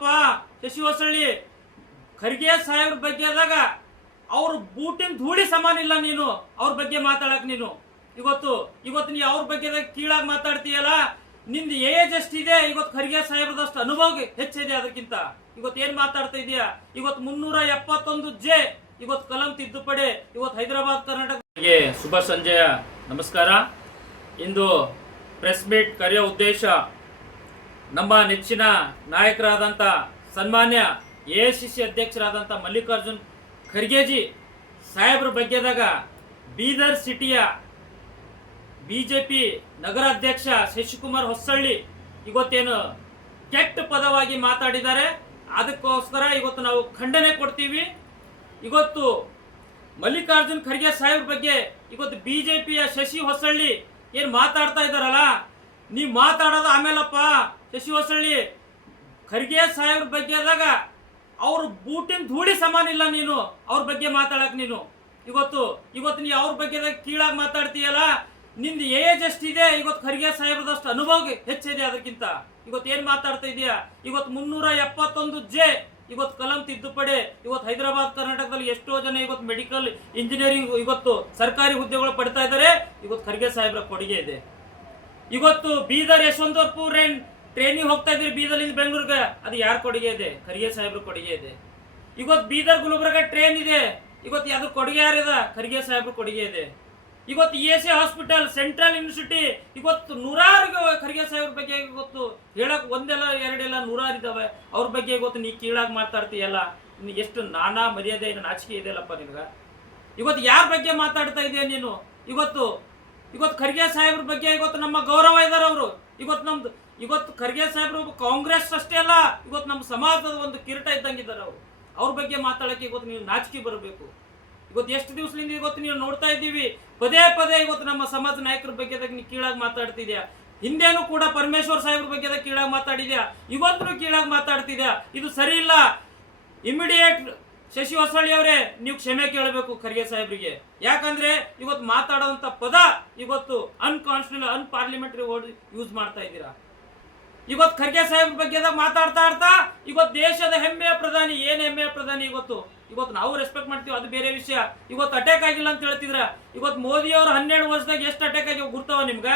ಆಮೇಲಪ್ಪ ಶಶಿ ಹೊಸಳ್ಳಿ ಖರ್ಗೆ ಸಾಹೇಬ್ರ ಬಗ್ಗೆ ಆದಾಗ ಅವ್ರ ಬೂಟಿನ ಧೂಳಿ ಸಮಾನ ಇಲ್ಲ ನೀನು ಅವ್ರ ಬಗ್ಗೆ ಮಾತಾಡಕ್ ನೀನು ಇವತ್ತು ನೀ ಅವ್ರ ಬಗ್ಗೆ ಕೀಳಾಗಿ ಮಾತಾಡ್ತೀಯಲ್ಲ. ನಿಂದು ಏಜ್ ಎಷ್ಟಿದೆ, ಇವತ್ತು ಖರ್ಗೆ ಸಾಹೇಬ್ರದಷ್ಟು ಅನುಭವ ಹೆಚ್ಚಿದೆ. ಅದಕ್ಕಿಂತ ಇವತ್ತು ಏನ್ ಮಾತಾಡ್ತಾ ಇದೀಯಾ? ಇವತ್ತು 371 ಇವತ್ತು ಕಲಂ ತಿದ್ದುಪಡಿ ಇವತ್ತು ಹೈದರಾಬಾದ್ ಕರ್ನಾಟಕ. ಶುಭ ಸಂಜೆಯ ನಮಸ್ಕಾರ. ಇಂದು ಪ್ರೆಸ್ ಮೀಟ್ ಕರೆಯೋ ಉದ್ದೇಶ ನಮ್ಮ ನೆಚ್ಚಿನ ನಾಯಕರಾದಂಥ ಸನ್ಮಾನ್ಯ ಎಐಸಿಸಿ ಅಧ್ಯಕ್ಷರಾದಂಥ ಮಲ್ಲಿಕಾರ್ಜುನ್ ಖರ್ಗೆಜಿ ಸಾಹೇಬ್ರ ಬಗ್ಗೆದಾಗ ಬೀದರ್ ಸಿಟಿಯ ಬಿಜೆಪಿ ನಗರಾಧ್ಯಕ್ಷ ಶಶಿಕುಮಾರ್ ಹೊಸಳ್ಳಿ ಇವತ್ತೇನು ಕೆಟ್ಟ ಪದವಾಗಿ ಮಾತಾಡಿದ್ದಾರೆ. ಅದಕ್ಕೋಸ್ಕರ ಇವತ್ತು ನಾವು ಖಂಡನೆ ಕೊಡ್ತೀವಿ. ಇವತ್ತು ಮಲ್ಲಿಕಾರ್ಜುನ್ ಖರ್ಗೆ ಸಾಹೇಬ್ರ ಬಗ್ಗೆ ಇವತ್ತು ಬಿಜೆಪಿಯ ಶಶಿ ಹೊಸಳ್ಳಿ ಏನು ಮಾತಾಡ್ತಾ ಇದ್ದಾರಲ್ಲ, ನೀವು ಮಾತಾಡೋದು ಆಮೇಲಪ್ಪ. ಶಶಿ ಹೊಸಳ್ಳಿ ಖರ್ಗೆ ಸಾಹೇಬ್ರ ಬಗ್ಗೆ ಆದಾಗ ಅವ್ರ ಬೂಟಿನ ಧೂಳಿ ಸಮಾನ ಇಲ್ಲ ನೀನು ಅವ್ರ ಬಗ್ಗೆ ಮಾತಾಡಕ್ ನೀನು ಇವತ್ತು ನೀ ಅವ್ರ ಬಗ್ಗೆ ಕೀಳಾಗಿ ಮಾತಾಡ್ತೀಯಲ್ಲ. ನಿಂದು ಏಜ್ ಎಷ್ಟಿದೆ, ಇವತ್ತು ಖರ್ಗೆ ಸಾಹೇಬ್ರದಷ್ಟು ಅನುಭವ ಹೆಚ್ಚಿದೆ. ಅದಕ್ಕಿಂತ ಇವತ್ತು ಏನ್ ಮಾತಾಡ್ತಾ ಇದೀಯಾ? ಇವತ್ತು 371 ಇವತ್ತು ಕಲಂ ತಿದ್ದುಪಡಿ ಇವತ್ತು ಹೈದರಾಬಾದ್ ಕರ್ನಾಟಕದಲ್ಲಿ ಎಷ್ಟೋ ಜನ ಇವತ್ತು ಮೆಡಿಕಲ್ ಇಂಜಿನಿಯರಿಂಗ್ ಇವತ್ತು ಸರ್ಕಾರಿ ಹುದ್ದೆಗಳು ಪಡ್ತಾ ಇದ್ದಾರೆ. ಇವತ್ತು ಖರ್ಗೆ ಸಾಹೇಬ್ರ ಕೊಡುಗೆ ಇದೆ. ಇವತ್ತು ಬೀದರ್ ಯಶವಂತಪುರ ಟ್ರೈನಿಂಗ್ ಹೋಗ್ತಾ ಇದ್ರಿ ಬೀದರ್ಲಿಂದ ಬೆಂಗಳೂರಿಗೆ, ಅದು ಯಾರ ಕೊಡುಗೆ ಇದೆ? ಖರ್ಗೆ ಸಾಹೇಬ್ರ ಕೊಡುಗೆ ಇದೆ. ಇವತ್ತು ಬೀದರ್ ಗುಲ್ಬರ್ಗ ಟ್ರೈನ್ ಇದೆ, ಇವತ್ತು ಯಾವ್ದು ಕೊಡುಗೆ ಯಾರಿದ? ಖರ್ಗೆ ಸಾಹೇಬ್ರ ಕೊಡುಗೆ ಇದೆ. ಇವತ್ತು ESI ಹಾಸ್ಪಿಟಲ್, ಸೆಂಟ್ರಲ್ ಯೂನಿವರ್ಸಿಟಿ, ಇವತ್ತು ನೂರಾರು ಖರ್ಗೆ ಸಾಹೇಬ್ರ ಬಗ್ಗೆ ಇವತ್ತು ಹೇಳಕ್ ಒಂದೆಲ್ಲ ಎರಡೆಲ್ಲ ನೂರಾರು ಇದಾವೆ. ಅವ್ರ ಬಗ್ಗೆ ಇವತ್ತು ನೀ ಕೀಳಾಗಿ ಮಾತಾಡ್ತೀಯಲ್ಲ, ಎಷ್ಟು ನಾನಾ ಮರ್ಯಾದೆ ನಾಚಿಕೆ ಇದೆಯಲ್ಲಪ್ಪ ನಿನ್ಗ. ಇವತ್ತು ಯಾರ ಬಗ್ಗೆ ಮಾತಾಡ್ತಾ ಇದೆಯಾ ನೀನು? ಇವತ್ತು ಖರ್ಗೆ ಸಾಹೇಬ್ರ ಬಗ್ಗೆ ಇವತ್ತು ನಮ್ಮ ಗೌರವ ಇದಾರೆ ಅವರು. ಇವತ್ತು ಖರ್ಗೆ ಸಾಹೇಬ್ರು ಕಾಂಗ್ರೆಸ್ ಅಷ್ಟೇ ಅಲ್ಲ, ಇವತ್ತು ನಮ್ಮ ಸಮಾಜದ ಒಂದು ಕಿರೀಟ ಇದ್ದಂಗಿದ್ದಾರೆ ಅವರು. ಅವ್ರ ಬಗ್ಗೆ ಮಾತಾಡಕ್ಕೆ ಇವತ್ತು ನೀವು ನಾಚಿಕೆ ಬರಬೇಕು. ಇವತ್ತು ಎಷ್ಟು ದಿವಸದಿಂದ ಇವತ್ತು ನೀವು ನೋಡ್ತಾ ಇದ್ದೀವಿ ಪದೇ ಇವತ್ತು ನಮ್ಮ ಸಮಾಜ ನಾಯಕರ ಬಗ್ಗೆ ನೀವು ಕೀಳಾಗಿ ಮಾತಾಡ್ತಿದ್ಯಾ. ಹಿಂದೇನು ಕೂಡ ಪರಮೇಶ್ವರ್ ಸಾಹೇಬ್ರ ಬಗ್ಗೆ ಕೀಳಾಗಿ ಮಾತಾಡಿದ್ಯಾ, ಇವತ್ತು ಕೀಳಾಗಿ ಮಾತಾಡ್ತಿದ್ಯಾ. ಇದು ಸರಿ ಇಲ್ಲ. ಇಮಿಡಿಯೇಟ್ ಶಶಿ ಹೊಸಳ್ಳಿ ಅವರೇ ನೀವು ಕ್ಷಮೆ ಕೇಳಬೇಕು ಖರ್ಗೆ ಸಾಹೇಬ್ರಿಗೆ. ಯಾಕಂದ್ರೆ ಇವತ್ತು ಮಾತಾಡುವಂತ ಪದ ಇವತ್ತು ಅನ್ಕಾನ್ಸ್ಟಿಟ್ಯೂಷನಲ್ ಅನ್ಪಾರ್ಲಿಮೆಂಟರಿ ವರ್ಡ್ ಯೂಸ್ ಮಾಡ್ತಾ ಇದ್ದೀರಾ. ಇವತ್ತು ಖರ್ಗೆ ಸಾಹೇಬ್ರ ಬಗ್ಗೆ ಮಾತಾಡ್ತಾ ಇವತ್ತು ದೇಶದ ಹೆಮ್ಮೆಯ ಪ್ರಧಾನಿ, ಏನ್ ಹೆಮ್ಮೆಯ ಪ್ರಧಾನಿ ಇವತ್ತು ನಾವು ರೆಸ್ಪೆಕ್ಟ್ ಮಾಡ್ತೀವಿ, ಅದು ಬೇರೆ ವಿಷಯ. ಇವತ್ತು ಅಟ್ಯಾಕ್ ಆಗಿಲ್ಲ ಅಂತ ಹೇಳ್ತಿದ್ರ. ಇವತ್ತು ಮೋದಿ ಅವರು 12 ವರ್ಷದಾಗ ಎಷ್ಟು ಅಟ್ಯಾಕ್ ಆಗಿ ಗುರ್ತಾವ ನಿಮ್ಗ?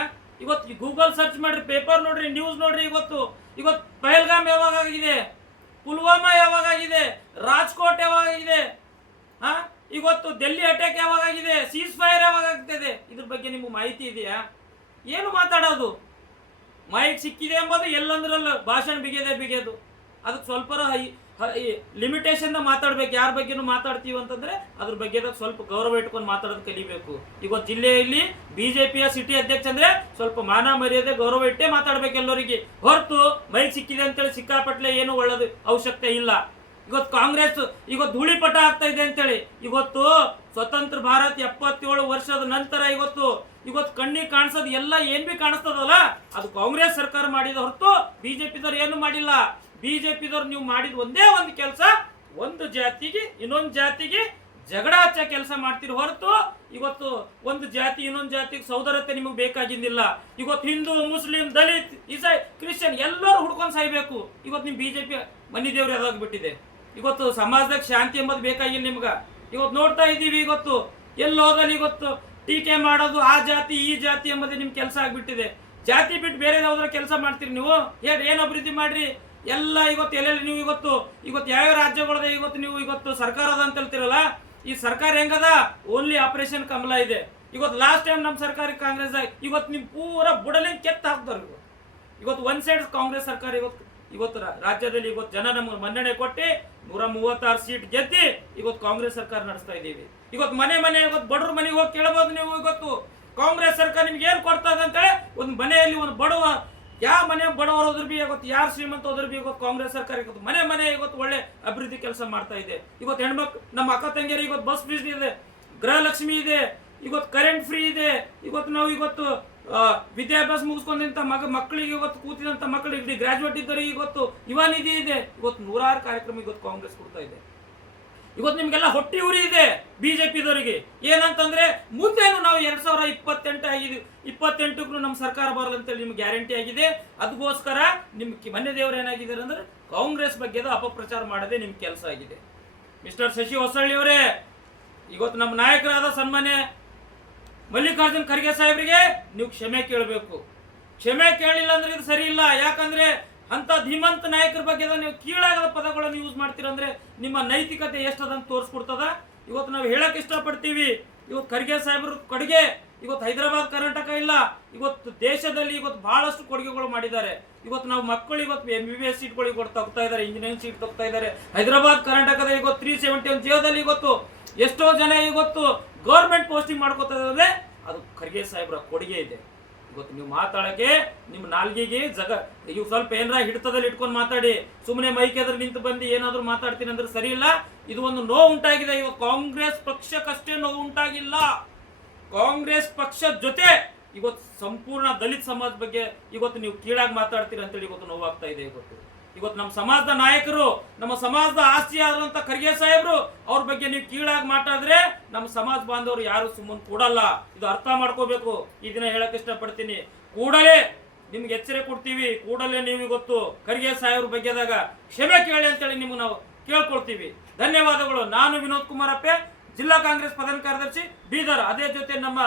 ಇವತ್ತು ಗೂಗಲ್ ಸರ್ಚ್ ಮಾಡ್ರಿ, ಪೇಪರ್ ನೋಡ್ರಿ, ನ್ಯೂಸ್ ನೋಡ್ರಿ. ಇವತ್ತು ಪಹಲ್ಗಾಮ್ ಯಾವಾಗ ಆಗಿದೆ, ಪುಲ್ವಾಮಾ ಯಾವಾಗ ಆಗಿದೆ, ರಾಜ್ಕೋಟ್ ಯಾವಾಗ ಆಗಿದೆ, ಇವತ್ತು ಡೆಲ್ಲಿ ಅಟ್ಯಾಕ್ ಯಾವಾಗ ಆಗಿದೆ, ಸೀಸ್ ಫೈರ್ ಯಾವಾಗ ಆಗ್ತದೆ, ಇದ್ರ ಬಗ್ಗೆ ನಿಮ್ಗೆ ಮಾಹಿತಿ ಇದೆಯಾ? ಏನು ಮಾತಾಡೋದು? ಮೈಕ್ ಸಿಕ್ಕಿದೆ ಎಂಬುದು ಎಲ್ಲಂದ್ರಲ್ಲ ಭಾಷಣ ಬಿಗಿಯೋದು. ಅದಕ್ಕೆ ಸ್ವಲ್ಪ ಲಿಮಿಟೇಷನ್ ಮಾತಾಡ್ಬೇಕು. ಯಾರ ಬಗ್ಗೆನೂ ಮಾತಾಡ್ತೀವಿ ಅಂತಂದ್ರೆ ಅದ್ರ ಬಗ್ಗೆ ಸ್ವಲ್ಪ ಗೌರವ ಇಟ್ಕೊಂಡು ಮಾತಾಡೋದು ಕಲಿಬೇಕು. ಇವತ್ತು ಜಿಲ್ಲೆಯಲ್ಲಿ ಬಿಜೆಪಿಯ ಸಿಟಿ ಅಧ್ಯಕ್ಷ ಅಂದ್ರೆ ಸ್ವಲ್ಪ ಮಾನ ಮರ್ಯಾದೆ ಗೌರವ ಇಟ್ಟೇ ಮಾತಾಡ್ಬೇಕು ಎಲ್ಲರಿಗೆ, ಹೊರತು ಮೈಕ್ ಸಿಕ್ಕಿದೆ ಅಂತೇಳಿ ಸಿಕ್ಕಾಪಟ್ಲೆ ಏನು ಒಳ್ಳೇದು ಅವಶ್ಯಕತೆ ಇಲ್ಲ. ಇವತ್ತು ಕಾಂಗ್ರೆಸ್ ಇವತ್ತು ಧೂಳಿಪಟ ಆಗ್ತಾ ಇದೆ ಅಂತೇಳಿ ಇವತ್ತು ಸ್ವತಂತ್ರ ಭಾರತ 77 ವರ್ಷದ ನಂತರ ಇವತ್ತು ಕಣ್ಣಿಗೆ ಕಾಣಿಸೋದು ಎಲ್ಲ ಏನ್ ಬಿ ಕಾಣಿಸ್ತದಲ್ಲ ಅದು ಕಾಂಗ್ರೆಸ್ ಸರ್ಕಾರ ಮಾಡಿದ ಹೊರತು ಬಿಜೆಪಿದವ್ರು ಏನು ಮಾಡಿಲ್ಲ. ಬಿಜೆಪಿದವ್ರು ನೀವು ಮಾಡಿದ ಒಂದೇ ಒಂದು ಕೆಲಸ, ಒಂದು ಜಾತಿಗೆ ಇನ್ನೊಂದು ಜಾತಿಗೆ ಜಗಳ ಹಚ್ಚ ಕೆಲಸ ಮಾಡ್ತೀರಿ ಹೊರತು ಇವತ್ತು ಒಂದು ಜಾತಿ ಇನ್ನೊಂದು ಜಾತಿಗೆ ಸೌದರತೆ ನಿಮಗೆ ಬೇಕಾಗಿದ್ದಿಲ್ಲ. ಇವತ್ತು ಹಿಂದೂ, ಮುಸ್ಲಿಂ, ದಲಿತ್, ಇಸಾಯಿ, ಕ್ರಿಶ್ಚಿಯನ್ ಎಲ್ಲರೂ ಹುಡ್ಕೊಂಡು ಸಾಯ್ಬೇಕು. ಇವತ್ತು ನಿಮ್ ಬಿಜೆಪಿ ಮನಿ ದೇವ್ರು ಯಾವಾಗ್ಬಿಟ್ಟಿದೆ. ಇವತ್ತು ಸಮಾಜದಾಗ ಶಾಂತಿ ಎಂಬುದು ಬೇಕಾಗಿಲ್ಲ ನಿಮ್ಗ. ಇವತ್ತು ನೋಡ್ತಾ ಇದ್ದೀವಿ, ಇವತ್ತು ಎಲ್ಲೋದಲ್ಲಿ ಇವತ್ತು ಟೀಕೆ ಮಾಡೋದು, ಆ ಜಾತಿ ಈ ಜಾತಿ ಎಂಬುದೇ ನಿಮ್ ಕೆಲಸ ಆಗ್ಬಿಟ್ಟಿದೆ. ಜಾತಿ ಬಿಟ್ಟು ಬೇರೆ ಯಾವ್ದಾರ ಕೆಲಸ ಮಾಡ್ತೀರಿ ನೀವು? ಏನ್ ಅಭಿವೃದ್ಧಿ ಮಾಡ್ರಿ ಎಲ್ಲ ಇವತ್ತು ಎಲ್ಲೆಲ್ಲಿ ನೀವು ಇವತ್ತು ಯಾವ ರಾಜ್ಯಗಳದ ನೀವು ಸರ್ಕಾರದ ಅಂತ ಹೇಳ್ತಿರಲ್ಲ, ಈ ಸರ್ಕಾರ ಹೆಂಗದ? ಓನ್ಲಿ ಆಪರೇಷನ್ ಕಮಲ ಇದೆ. ಇವತ್ತು ಲಾಸ್ಟ್ ಟೈಮ್ ನಮ್ಮ ಸರ್ಕಾರ ಕಾಂಗ್ರೆಸ್ ಇವತ್ತು ನಿಮ್ ಪೂರ ಬುಡಲಿಂದ ಕೆತ್ತ ಹಾಕ್ತಾರೆ. ಇವತ್ತು ಒನ್ ಸೈಡ್ ಕಾಂಗ್ರೆಸ್ ಸರ್ಕಾರ ಇವತ್ತು ರಾಜ್ಯದಲ್ಲಿ ಜನ ನಮ್ಗೆ ಮನ್ನಣೆ ಕೊಟ್ಟು 136 ಸೀಟ್ ಗೆದ್ದಿ ಇವತ್ತು ಕಾಂಗ್ರೆಸ್ ಸರ್ಕಾರ ನಡೆಸ್ತಾ ಇದ್ದೀವಿ. ಇವತ್ತು ಮನೆ ಬಡವ್ರ ಮನೆಗೆ ಹೋಗಿ ಕೇಳಬಹುದು ನೀವು. ಕಾಂಗ್ರೆಸ್ ಸರ್ಕಾರ ನಿಮ್ಗೆ ಏನ್ ಕೊಡ್ತದ ಅಂತೇಳಿ ಒಂದು ಮನೆಯಲ್ಲಿ ಒಂದು ಬಡವ, ಯಾವ ಮನೆ ಬಡವರು ಹೋದ್ರು ಬಿ ಯಾರು ಶ್ರೀಮಂತ ಹೋದ್ರು ಬಿ ಕಾಂಗ್ರೆಸ್ ಸರ್ಕಾರ ಮನೆ ಒಳ್ಳೆ ಅಭಿವೃದ್ಧಿ ಕೆಲಸ ಮಾಡ್ತಾ ಇದೆ. ಇವತ್ತು ಹೆಣ್ಮಕ್ಳು ನಮ್ಮ ಅಕ್ಕ ತಂಗಿಯರು ಬಸ್ ಫ್ರೀ ಇದೆ, ಗೃಹಲಕ್ಷ್ಮಿ ಇದೆ, ಕರೆಂಟ್ ಫ್ರೀ ಇದೆ. ನಾವು ವಿದ್ಯಾಭ್ಯಾಸ ಮುಗಿಸ್ಕೊಂಡಂತ ಮಕ್ಕಳಿಗೆ ಕೂತಿದಂತ ಮಕ್ಕಳಿಗೆ ಗ್ರಾಜುಯೇಟ್ ಇದ್ದವರಿಗೆ ಯುವ ನಿಧಿ ಇದೆ. ನೂರಾರು ಕಾರ್ಯಕ್ರಮ ಕಾಂಗ್ರೆಸ್ ಕೊಡ್ತಾ ಇದೆ. ಇವತ್ತು ನಿಮ್ಗೆಲ್ಲ ಹೊಟ್ಟಿ ಉರಿ ಇದೆ ಬಿಜೆಪಿದವರಿಗೆ. ಏನಂತಂದ್ರೆ ಮುಂದೇನು ನಾವು 2028 ಆಗಿದೆ, 28ಕ್ಕೂ ನಮ್ಮ ಸರ್ಕಾರ ಬರಲ್ಲ ಅಂತೇಳಿ ನಿಮ್ಗೆ ಗ್ಯಾರಂಟಿ ಆಗಿದೆ. ಅದಕ್ಕೋಸ್ಕರ ನಿಮ್ ಮನೆ ದೇವರು ಏನಾಗಿದ್ದಾರೆ ಅಂದ್ರೆ ಕಾಂಗ್ರೆಸ್ ಬಗ್ಗೆ ಅಪಪ್ರಚಾರ ಮಾಡದೆ ನಿಮ್ ಕೆಲಸ ಆಗಿದೆ. ಮಿಸ್ಟರ್ ಶಶಿ ಹೊಸಳ್ಳಿ ಅವರೇ, ಇವತ್ತು ನಮ್ಮ ನಾಯಕರಾದ ಸನ್ಮಾನ್ಯ ಮಲ್ಲಿಕಾರ್ಜುನ್ ಖರ್ಗೆ ಸಾಹೇಬ್ರಿಗೆ ನೀವು ಕ್ಷಮೆ ಕೇಳಬೇಕು. ಕ್ಷಮೆ ಕೇಳಿಲ್ಲ ಅಂದ್ರೆ ಇದು ಸರಿ ಇಲ್ಲ. ಯಾಕಂದ್ರೆ ಅಂತ ಧೀಮಂತ ನಾಯಕರ ಬಗ್ಗೆ ನೀವು ಕೀಳಾಗದ ಪದಗಳನ್ನು ಯೂಸ್ ಮಾಡ್ತೀರಂದ್ರೆ ನಿಮ್ಮ ನೈತಿಕತೆ ಎಷ್ಟದಂತ ತೋರಿಸ್ಕೊಡ್ತದ. ಇವತ್ತು ನಾವು ಹೇಳಕ್ ಇಷ್ಟಪಡ್ತೀವಿ, ಇವತ್ತು ಖರ್ಗೆ ಸಾಹೇಬರು ಕೊಡುಗೆ ಇವತ್ತು ಹೈದರಾಬಾದ್ ಕರ್ನಾಟಕ ಇಲ್ಲ, ಇವತ್ತು ದೇಶದಲ್ಲಿ ಇವತ್ತು ಬಹಳಷ್ಟು ಕೊಡುಗೆಗಳು ಮಾಡಿದ್ದಾರೆ. ಇವತ್ತು ನಾವು ಮಕ್ಕಳು ಇವತ್ತು MBBS ಸೀಟ್ಗಳಿಗೆ ತಗ್ತಾ ಇದ್ದಾರೆ, ಇಂಜಿನಿಯರಿಂಗ್ ಸೀಟ್ ತಗ್ತಾ ಇದ್ದಾರೆ. ಹೈದರಾಬಾದ್ ಕರ್ನಾಟಕದ ಇವತ್ತು 371 ಜಿಯೋದಲ್ಲಿ ಇವತ್ತು ಎಷ್ಟೋ ಜನ ಇವತ್ತು ಗೌರ್ಮೆಂಟ್ ಪೋಸ್ಟಿಂಗ್ ಮಾಡ್ಕೋತಾ ಇದ್ದಾರೆ. ಅದು ಖರ್ಗೆ ಸಾಹೇಬ್ರ ಕೊಡುಗೆ ಇದೆ. ಇವತ್ತು ನೀವು ಮಾತಾಡಕ್ಕೆ ನಿಮ್ಮ ನಾಲ್ಗೆಗೆ ಇವು ಸ್ವಲ್ಪ ಏನಾರ ಹಿಡಿತದಲ್ಲಿ ಇಟ್ಕೊಂಡು ಮಾತಾಡಿ, ಸುಮ್ಮನೆ ಮೈಕ್ ಎದುರು ನಿಂತು ಬಂದು ಏನಾದ್ರು ಮಾತಾಡ್ತೀನಿ ಅಂದ್ರೆ ಸರಿ ಇಲ್ಲ. ಇದು ಒಂದು ನೋವು ಉಂಟಾಗಿದೆ. ಇವತ್ತು ಕಾಂಗ್ರೆಸ್ ಪಕ್ಷಕ್ಕಷ್ಟೇ ನೋವು ಉಂಟಾಗಿಲ್ಲ, ಕಾಂಗ್ರೆಸ್ ಪಕ್ಷದ ಜೊತೆ ಇವತ್ತು ಸಂಪೂರ್ಣ ದಲಿತ ಸಮಾಜ ಬಗ್ಗೆ ಇವತ್ತು ನೀವು ಕೀಳಾಗಿ ಮಾತಾಡ್ತೀರಿ ಅಂತೇಳಿ ಇವತ್ತು ನೋವಾಗ್ತಾ ಇದೆ. ಇವತ್ತು ನಮ್ಮ ಸಮಾಜದ ನಾಯಕರು, ನಮ್ಮ ಸಮಾಜದ ಆಸ್ತಿ ಆದಂತ ಖರ್ಗೆ ಸಾಹೇಬ್ರು ಅವ್ರ ಬಗ್ಗೆ ನೀವು ಕೀಳಾಗಿ ಮಾತಾಡಿದ್ರೆ ನಮ್ಮ ಸಮಾಜ ಬಾಂಧವರು ಯಾರು ಸುಮ್ಮನೆ ಕೊಡಲ್ಲ. ಇದು ಅರ್ಥ ಮಾಡ್ಕೋಬೇಕು. ಈ ದಿನ ಹೇಳಕ್ ಇಷ್ಟಪಡ್ತೀನಿ, ಕೂಡಲೇ ನಿಮ್ಗೆ ಎಚ್ಚರಿಕೆ ಕೊಡ್ತೀವಿ. ಕೂಡಲೇ ನೀವು ಇವತ್ತು ಖರ್ಗೆ ಸಾಹೇಬ್ರ ಬಗ್ಗೆದಾಗ ಕ್ಷಮೆ ಕೇಳಿ ಅಂತೇಳಿ ನಿಮ್ಗೆ ನಾವು ಕೇಳ್ಕೊಳ್ತೀವಿ. ಧನ್ಯವಾದಗಳು. ನಾನು ವಿನೋದ್ ಕುಮಾರ್ ಅಪ್ಪೆ, ಜಿಲ್ಲಾ ಕಾಂಗ್ರೆಸ್ ಪ್ರಧಾನ ಕಾರ್ಯದರ್ಶಿ ಬೀದರ್. ಅದೇ ಜೊತೆ ನಮ್ಮ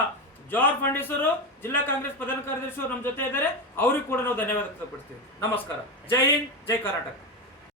ಜಾರ್ಜ್ ಫಂಡೀಸ್ ಅವರು ಜಿಲ್ಲಾ ಕಾಂಗ್ರೆಸ್ ಪ್ರಧಾನ ಕಾರ್ಯದರ್ಶಿ ಅವರು ನಮ್ಮ ಜೊತೆ ಇದ್ದಾರೆ. ಅವ್ರಿಗೆ ಕೂಡ ನಾವು ಧನ್ಯವಾದ ವ್ಯಕ್ತಪಡಿಸ್ತೀವಿ. ನಮಸ್ಕಾರ. ಜೈ ಹಿಂದ್, ಜೈ ಕರ್ನಾಟಕ.